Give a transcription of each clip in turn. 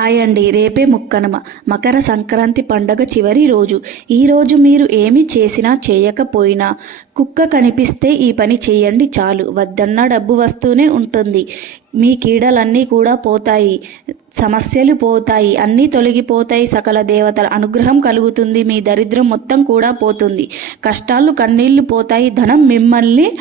Hi అండి రేపే ముక్కనమ. మకర సంక్రాంతి పండగ చివరి రోజు. ఈరోజు మీరు ఏమి చేసినా చేయకపోయినా కుక్క కనిపిస్తే ఈ పని చేయండి చాలు. వద్దన్న డబ్బు వస్తూనే ఉంటుంది. మీ కీడలన్నీ కూడా పోతాయి. సమస్యలు పోతాయి అన్నీ తొలగిపోతాయి సకల దేవతల అనుగ్రహం కలుగుతుంది మీ దరిద్రం మొత్తం కూడా పోతుంది. కష్టాలు కన్నీళ్ళు పోతాయి ధనం మిమ్మల్ని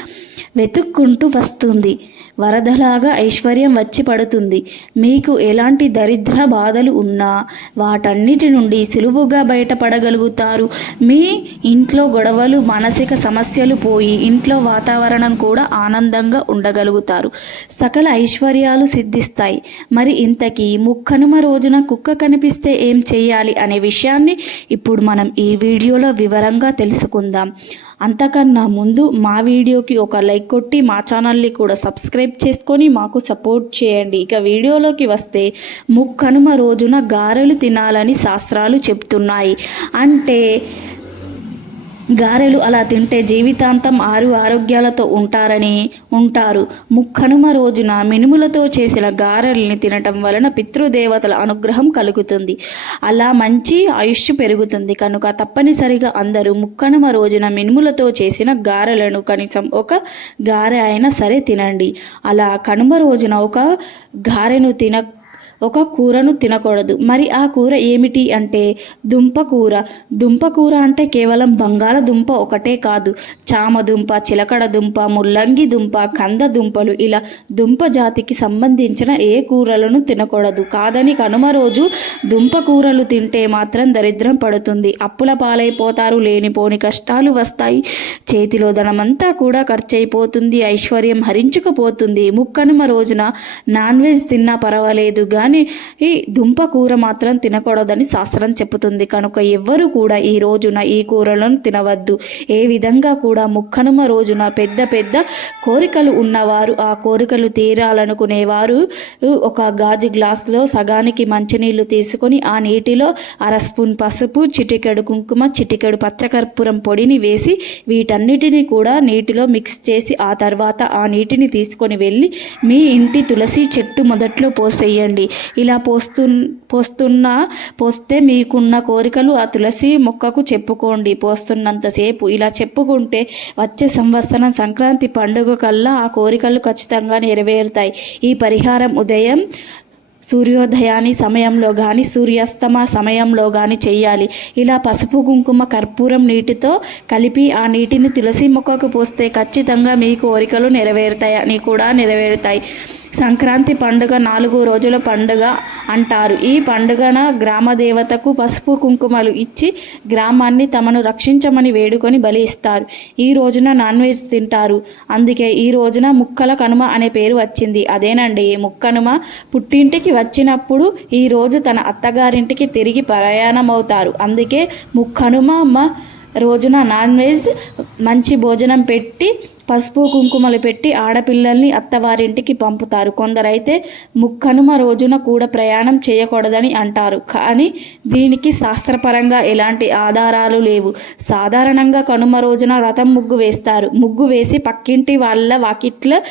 వెతుక్కుంటూ వస్తుంది. వరదలాగా ఐశ్వర్యం వచ్చి పడుతుంది. మీకు ఎలాంటి దరిద్ర బాధలు ఉన్నా వాటన్నిటి నుండి సులువుగా బయటపడగలుగుతారు. మీ ఇంట్లో గొడవలు మానసిక సమస్యలు పోయి ఇంట్లో వాతావరణం కూడా ఆనందంగా ఉండగలుగుతారు. సకల ఐశ్వర్యాలు సిద్ధిస్తాయి. మరి ఇంతకీ ముక్కనుమ రోజున కుక్క కనిపిస్తే ఏం చేయాలి అనే విషయాన్ని ఇప్పుడు మనం ఈ వీడియోలో వివరంగా తెలుసుకుందాం. అంతకన్నా ముందు మా వీడియోకి ఒక లైక్ కొట్టి మా ఛానల్ని కూడా సబ్స్క్రైబ్ చేసుకొని మాకు సపోర్ట్ చేయండి. ఇక వీడియోలోకి వస్తే ముక్కనుమ రోజున గారెలు తినాలని శాస్త్రాలు చెప్తున్నాయి. అంటే గారెలు అలా తింటే జీవితాంతం ఆరు ఆరోగ్యాలతో ఉంటారని ఉంటారు. ముక్కనుమ రోజున మినుములతో చేసిన గారెల్ని తినటం వలన పితృదేవతల అనుగ్రహం కలుగుతుంది. అలా మంచి ఆయుష్ పెరుగుతుంది. కనుక తప్పనిసరిగా అందరూ ముక్కనుమ రోజున మినుములతో చేసిన గారెలను కనీసం ఒక గారె అయినా సరే తినండి. అలా కనుమ రోజున ఒక గారెను తిన ఒక కూరను తినకూడదు. మరి ఆ కూర ఏమిటి అంటే దుంప కూర. దుంప కూర అంటే కేవలం బంగాళదుంప ఒకటే కాదు. చామ దుంప చిలకడ దుంప ముల్లంగి దుంప కంద దుంపలు ఇలా దుంప జాతికి సంబంధించిన ఏ కూరలను తినకూడదు. కాదని కనుమ రోజు దుంప కూరలు తింటే మాత్రం దరిద్రం పడుతుంది. అప్పుల పాలైపోతారు లేనిపోని కష్టాలు వస్తాయి. చేతిలో ధనమంతా కూడా ఖర్చయిపోతుంది ఐశ్వర్యం హరించుకుపోతుంది. ముక్కనుమ రోజున నాన్ వెజ్ తిన్నా పర్వాలేదు కానీ ఈ దుంప కూర మాత్రం తినకూడదని శాస్త్రం చెబుతుంది. కనుక ఎవ్వరు కూడా ఈ రోజున ఈ కూరలను తినవద్దు. ఏ విధంగా కూడా ముక్కనుమ రోజున పెద్ద పెద్ద కోరికలు ఉన్నవారు ఆ కోరికలు తీరాలనుకునేవారు ఒక గాజు గ్లాసులో సగానికి మంచినీళ్ళు తీసుకొని ఆ నీటిలో అర స్పూన్ పసుపు చిటికెడు కుంకుమ చిటికెడు పచ్చకర్పూరం పొడిని వేసి వీటన్నిటిని కూడా నీటిలో మిక్స్ చేసి ఆ తర్వాత ఆ నీటిని తీసుకొని వెళ్ళి మీ ఇంటి తులసి చెట్టు మొదట్లో పోసేయండి. ఇలా పోస్తు పోస్తున్న పోస్తే మీకున్న కోరికలు ఆ తులసి మొక్కకు చెప్పుకోండి. పోస్తున్నంతసేపు ఇలా చెప్పుకుంటే వచ్చే సంవత్సరం సంక్రాంతి పండుగ కల్లా ఆ కోరికలు ఖచ్చితంగా నెరవేరుతాయి. ఈ పరిహారం ఉదయం సూర్యోదయాన్ని సమయంలో కానీ సూర్యాస్తమ సమయంలో కానీ చేయాలి ఇలా పసుపు కుంకుమ కర్పూరం నీటితో కలిపి ఆ నీటిని తులసి మొక్కకు పోస్తే ఖచ్చితంగా మీ కోరికలు నెరవేరుతాయి అని కూడా నెరవేరుతాయి. సంక్రాంతి పండుగ నాలుగు రోజుల పండుగ అంటారు. ఈ పండుగన గ్రామ దేవతకు పసుపు కుంకుమలు ఇచ్చి గ్రామాన్ని తమను రక్షించమని వేడుకొని బలి ఇస్తారు. ఈ రోజున నాన్ వెజ్ తింటారు. అందుకే ఈ రోజున ముక్కల కనుమ అనే పేరు వచ్చింది. అదేనండి ముక్కనుమ పుట్టింటికి వచ్చినప్పుడు ఈ రోజు తన అత్తగారింటికి తిరిగి ప్రయాణమవుతారు. అందుకే ముక్కనుమ అమ్మ రోజున నాన్ వెజ్ మంచి భోజనం పెట్టి పసుపు కుంకుమలు పెట్టి ఆడపిల్లల్ని అత్తవారింటికి పంపుతారు. కొందరైతే ముక్కనుమ రోజున కూడా ప్రయాణం చేయకూడదని అంటారు. కానీ దీనికి శాస్త్రపరంగా ఎలాంటి ఆధారాలు లేవు. సాధారణంగా కనుమ రోజున రథం ముగ్గు వేస్తారు. ముగ్గు వేసి పక్కింటి వాళ్ళ వాకిట్లో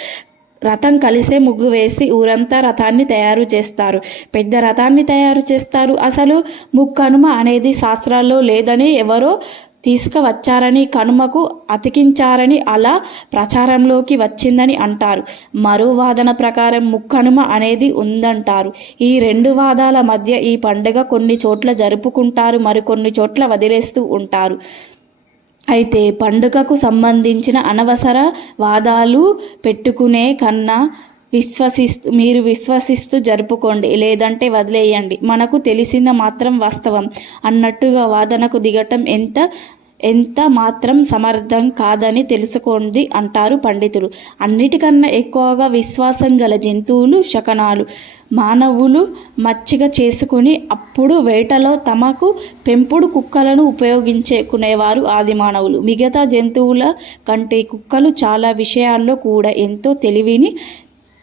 రథం కలిసే ముగ్గు వేసి ఊరంతా రథాన్ని తయారు చేస్తారు. పెద్ద రథాన్ని తయారు చేస్తారు. అసలు ముక్కనుమ అనేది శాస్త్రాల్లో లేదని ఎవరో తీసుకువచ్చారని కనుమకు అతికించారని అలా ప్రచారంలోకి వచ్చిందని అంటారు. మరో వాదన ప్రకారం ముక్కనుమ అనేది ఉందంటారు. ఈ రెండు వాదాల మధ్య ఈ పండుగ కొన్ని చోట్ల జరుపుకుంటారు మరికొన్ని చోట్ల వదిలేస్తూ ఉంటారు. అయితే పండుగకు సంబంధించిన అనవసర వాదాలు పెట్టుకునే కన్నా విశ్వసిస్తూ మీరు విశ్వసిస్తూ జరుపుకోండి లేదంటే వదిలేయండి. మనకు తెలిసిన మాత్రం వాస్తవం. అన్నట్టుగా వాదనకు దిగటం ఎంత ఎంత మాత్రం సమర్థం కాదని తెలుసుకోండి అంటారు పండితులు. అన్నిటికన్నా ఎక్కువగా విశ్వాసం గల జంతువులు శకనాలు. మానవులు మచ్చిక చేసుకుని అప్పుడు వేటలో తమకు పెంపుడు కుక్కలను ఉపయోగించుకునేవారు ఆది మానవులు. మిగతా జంతువుల కంటే కుక్కలు చాలా విషయాల్లో కూడా ఎంతో తెలివిని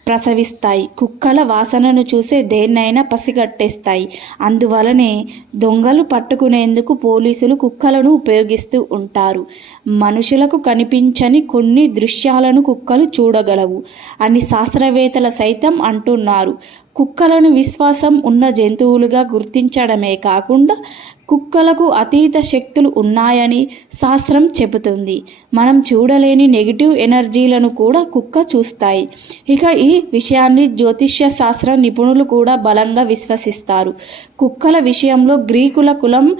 ప్రసవిస్తాయి. కుక్కల వాసనను చూసే దేన్నైనా పసిగట్టేస్తాయి. అందువలనే దొంగలు పట్టుకునేందుకు పోలీసులు కుక్కలను ఉపయోగిస్తూ ఉంటారు. మనుషులకు కనిపించని కొన్ని దృశ్యాలను కుక్కలు చూడగలవు. అని శాస్త్రవేత్తలు సైతం అంటున్నారు. కుక్కలను విశ్వాసం ఉన్న జంతువులుగా గుర్తించడమే కాకుండా కుక్కలకు అతీత శక్తులు ఉన్నాయని శాస్త్రం చెబుతుంది. మనం చూడలేని నెగిటివ్ ఎనర్జీలను కూడా కుక్క చూస్తాయి. ఇక ఈ విషయాన్ని జ్యోతిష్య శాస్త్ర నిపుణులు కూడా బలంగా విశ్వసిస్తారు. కుక్కల విషయంలో గ్రీకుల కులం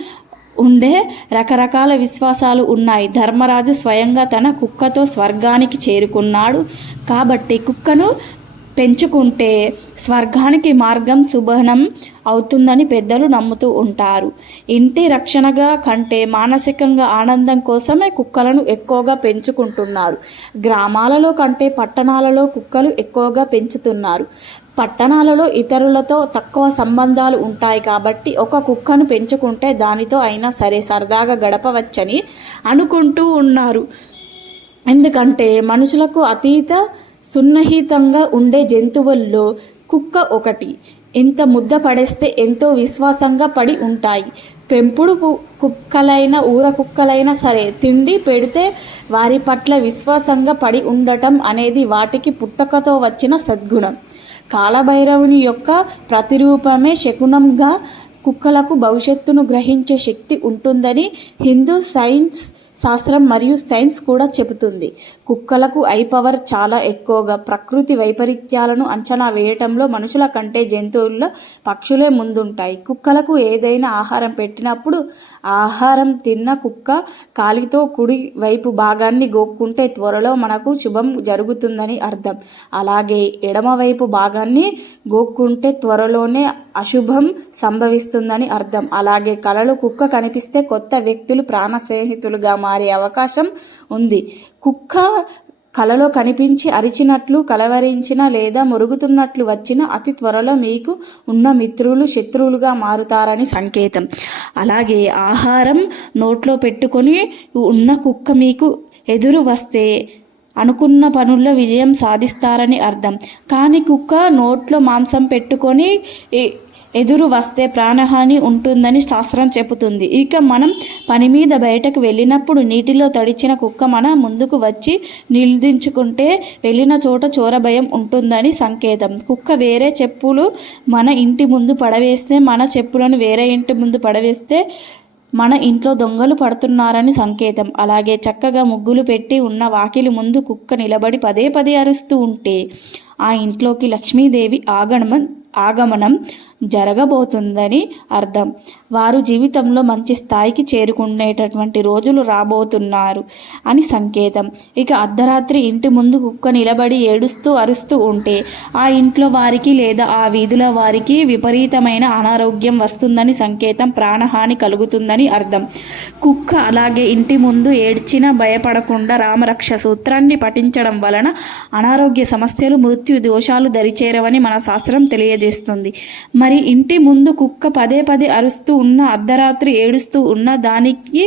ఉండే రకరకాల విశ్వాసాలు ఉన్నాయి. ధర్మరాజు స్వయంగా తన కుక్కతో స్వర్గానికి చేరుకున్నాడు. కాబట్టి కుక్కను పెంచుకుంటే స్వర్గానికి మార్గం సుభనం అవుతుందని పెద్దలు నమ్ముతూ ఉంటారు. ఇంటి రక్షణగా కంటే మానసికంగా ఆనందం కోసమే కుక్కలను ఎక్కువగా పెంచుకుంటున్నారు. గ్రామాలలో కంటే పట్టణాలలో కుక్కలు ఎక్కువగా పెంచుతున్నారు. పట్టణాలలో ఇతరులతో తక్కువ సంబంధాలు ఉంటాయి కాబట్టి ఒక కుక్కను పెంచుకుంటే దానితో అయినా సరే సరదాగా గడపవచ్చని అనుకుంటూ ఉన్నారు. ఎందుకంటే మనుషులకు అతీత సున్నహితంగా ఉండే జంతువుల్లో కుక్క ఒకటి. ఇంత ముద్ద పడేస్తే ఎంతో విశ్వాసంగా పడి ఉంటాయి. పెంపుడు కుక్కలైన ఊర కుక్కలైనా సరే తిండి పెడితే వారి పట్ల విశ్వాసంగా పడి ఉండటం అనేది వాటికి పుట్టకతో వచ్చిన సద్గుణం. కాలభైరవుని యొక్క ప్రతిరూపమే శకునంగా కుక్కలకు భవిష్యత్తును గ్రహించే శక్తి ఉంటుందని హిందూ సైన్స్ శాస్త్రం మరియు సైన్స్ కూడా చెబుతుంది. కుక్కలకు ఐ పవర్ చాలా ఎక్కువగా ప్రకృతి వైపరీత్యాలను అంచనా వేయటంలో మనుషుల కంటే జంతువుల్లో పక్షులే ముందుంటాయి. కుక్కలకు ఏదైనా ఆహారం పెట్టినప్పుడు ఆహారం తిన్న కుక్క కాలితో కుడి వైపు భాగాన్ని గోక్కుంటే త్వరలో మనకు శుభం జరుగుతుందని అర్థం. అలాగే ఎడమవైపు భాగాన్ని గోక్కుంటే త్వరలోనే అశుభం సంభవిస్తుందని అర్థం. అలాగే కలలు కుక్క కనిపిస్తే కొత్త వ్యక్తులు ప్రాణ స్నేహితులుగా మారే అవకాశం ఉంది. కుక్క కలలో కనిపించి అరిచినట్లు కలవరించిన లేదా మురుగుతున్నట్లు వచ్చిన అతి త్వరలో మీకు ఉన్న మిత్రులు శత్రువులుగా మారుతారని సంకేతం. అలాగే ఆహారం నోట్లో పెట్టుకొని ఉన్న కుక్క మీకు ఎదురు వస్తే అనుకున్న పనుల్లో విజయం సాధిస్తారని అర్థం. కానీ కుక్క నోట్లో మాంసం పెట్టుకొని ఎదురు వస్తే ప్రాణహాని ఉంటుందని శాస్త్రం చెబుతుంది. ఇక మనం పని మీద బయటకు వెళ్ళినప్పుడు నీటిలో తడిచిన కుక్క మన ముందుకు వచ్చి నిలదించుకుంటే వెళ్ళిన చోట చోర భయం ఉంటుందని సంకేతం. కుక్క వేరే చెప్పులు మన ఇంటి ముందు పడవేస్తే మన చెప్పులను వేరే ఇంటి ముందు పడవేస్తే మన ఇంట్లో దొంగలు పడుతున్నారని సంకేతం. అలాగే చక్కగా ముగ్గులు పెట్టి ఉన్న వాకిలి ముందు కుక్క నిలబడి పదే పదే అరుస్తూ ఉంటే ఆ ఇంట్లోకి లక్ష్మీదేవి ఆగమనం ఆగమనం జరగబోతుందని అర్థం. వారు జీవితంలో మంచి స్థాయికి చేరుకునేటటువంటి రోజులు రాబోతున్నారు అని సంకేతం. ఇక అర్ధరాత్రి ఇంటి ముందు కుక్క నిలబడి ఏడుస్తూ అరుస్తూ ఉంటే ఆ ఇంట్లో వారికి లేదా ఆ వీధిలో వారికి విపరీతమైన అనారోగ్యం వస్తుందని సంకేతం ప్రాణహాని కలుగుతుందని అర్థం. కుక్క అలాగే ఇంటి ముందు ఏడ్చినా భయపడకుండా రామరక్ష సూత్రాన్ని పఠించడం వలన అనారోగ్య సమస్యలు మృత్యు దోషాలు దరిచేరవని మన శాస్త్రం తెలియజేస్తుంది. మరి ఇంటి ముందు కుక్క పదే పదే అరుస్తూ ఉన్న అర్ధరాత్రి ఏడుస్తూ ఉన్న దానికి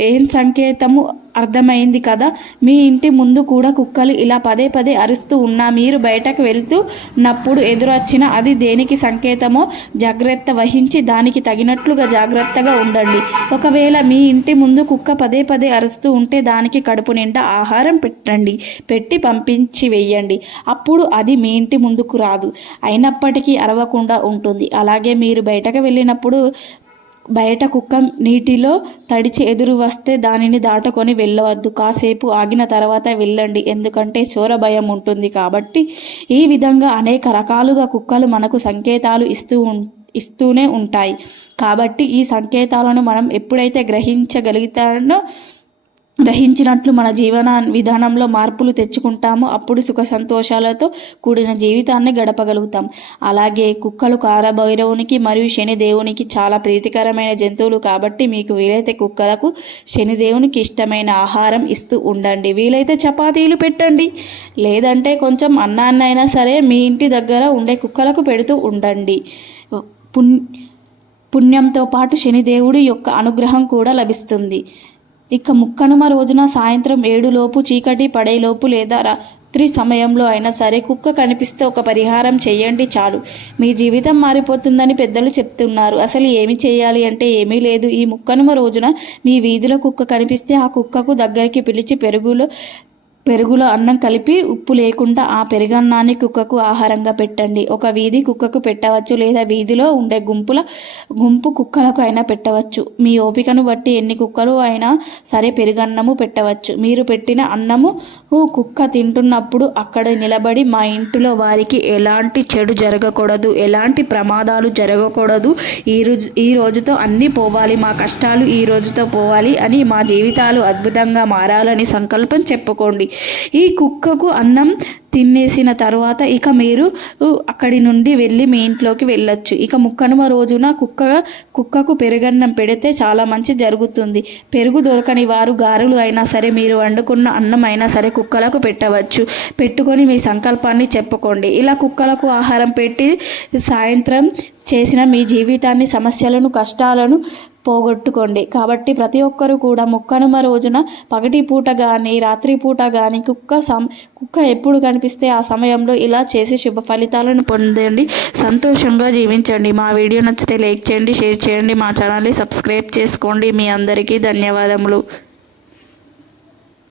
ఏం సంకేతము అర్థమైంది కదా? మీ ఇంటి ముందు కూడా కుక్కలు ఇలా పదే పదే అరుస్తూ ఉన్నా మీరు బయటకు వెళ్తూ నప్పుడు ఎదురొచ్చిన అది దేనికి సంకేతమో జాగ్రత్త వహించి దానికి తగినట్లుగా జాగ్రత్తగా ఉండండి. ఒకవేళ మీ ఇంటి ముందు కుక్క పదే పదే అరుస్తూ ఉంటే దానికి కడుపు నిండా ఆహారం పెట్టండి. పెట్టి పంపించి వెయ్యండి. అప్పుడు అది మీ ఇంటి ముందుకు రాదు. అయినప్పటికీ అరవకుండా ఉంటుంది. అలాగే మీరు బయటకు వెళ్ళినప్పుడు బయట కుక్క నీటిలో తడిచి ఎదురు వస్తే దానిని దాటుకొని వెళ్ళవద్దు. కాసేపు ఆగిన తర్వాత వెళ్ళండి. ఎందుకంటే చోర భయం ఉంటుంది కాబట్టి ఈ విధంగా అనేక రకాలుగా కుక్కలు మనకు సంకేతాలు ఇస్తూ ఉం- ఇస్తూనే ఉంటాయి. కాబట్టి ఈ సంకేతాలను మనం ఎప్పుడైతే గ్రహించగలుగుతానో గ్రహించినట్లు మన జీవన విధానంలో మార్పులు తెచ్చుకుంటాము. అప్పుడు సుఖ సంతోషాలతో కూడిన జీవితాన్ని గడపగలుగుతాం. అలాగే కుక్కలు కారభైరవునికి మరియు శని దేవునికి చాలా ప్రీతికరమైన జంతువులు కాబట్టి మీకు వీలైతే కుక్కలకు శనిదేవునికి ఇష్టమైన ఆహారం ఇస్తూ ఉండండి. వీలైతే చపాతీలు పెట్టండి. లేదంటే కొంచెం అన్నాన్నైనా సరే మీ ఇంటి దగ్గర ఉండే కుక్కలకు పెడుతూ ఉండండి. పుణ్యంతో పాటు శనిదేవుడి యొక్క అనుగ్రహం కూడా లభిస్తుంది. ఇక ముక్కనుమ రోజున సాయంత్రం ఏడులోపు చీకటి పడేలోపు లేదా రాత్రి సమయంలో అయినా సరే కుక్క కనిపిస్తే ఒక పరిహారం చేయండి చాలు. మీ జీవితం మారిపోతుందని పెద్దలు చెప్తున్నారు. అసలు ఏమి చేయాలి అంటే ఏమీ లేదు. ఈ ముక్కనుమ రోజున మీ వీధిలో కుక్క కనిపిస్తే ఆ కుక్కకు దగ్గరికి పిలిచి పెరుగులో పెరుగులో అన్నం కలిపి ఉప్పు లేకుండా ఆ పెరుగన్నాన్ని కుక్కకు ఆహారంగా పెట్టండి. ఒక వీధి కుక్కకు పెట్టవచ్చు లేదా వీధిలో ఉండే గుంపుల గుంపు కుక్కలకు అయినా పెట్టవచ్చు. మీ ఓపికను బట్టి ఎన్ని కుక్కలు అయినా సరే పెరుగన్నము పెట్టవచ్చు. మీరు పెట్టిన అన్నము కుక్క తింటున్నప్పుడు అక్కడ నిలబడి మా ఇంటిలో వారికి ఎలాంటి చెడు జరగకూడదు ఎలాంటి ప్రమాదాలు జరగకూడదు ఈ రోజు ఈ రోజుతో అన్నీ పోవాలి మా కష్టాలు ఈ రోజుతో పోవాలి అని మా జీవితాలు అద్భుతంగా మారాలని సంకల్పం చెప్పుకోండి. ఈ కుక్కకు అన్నం తినేసిన తర్వాత ఇక మీరు అక్కడి నుండి వెళ్ళి మీ ఇంట్లోకి వెళ్ళొచ్చు. ఇక ముక్కనుమ రోజున కుక్క కుక్కకు పెరుగన్నం పెడితే చాలా మంచి జరుగుతుంది. పెరుగు దొరకని వారు గారెలు అయినా సరే మీరు వండుకున్న అన్నం అయినా సరే కుక్కలకు పెట్టవచ్చు. పెట్టుకొని మీ సంకల్పాన్ని చెప్పుకోండి. ఇలా కుక్కలకు ఆహారం పెట్టి సాయంత్రం చేసిన మీ జీవితాన్ని సమస్యలను కష్టాలను పోగొట్టుకోండి. కాబట్టి ప్రతి ఒక్కరూ కూడా ముక్కనుమ రోజున పగటి పూట కానీ రాత్రి పూట కానీ కుక్క సం కుక్క ఎప్పుడు కనిపిస్తే ఆ సమయంలో ఇలా చేసి శుభ ఫలితాలను పొందండి. సంతోషంగా జీవించండి. మా వీడియో నచ్చితే లైక్ చేయండి షేర్ చేయండి. మా ఛానల్ని సబ్స్క్రైబ్ చేసుకోండి. మీ అందరికీ ధన్యవాదములు.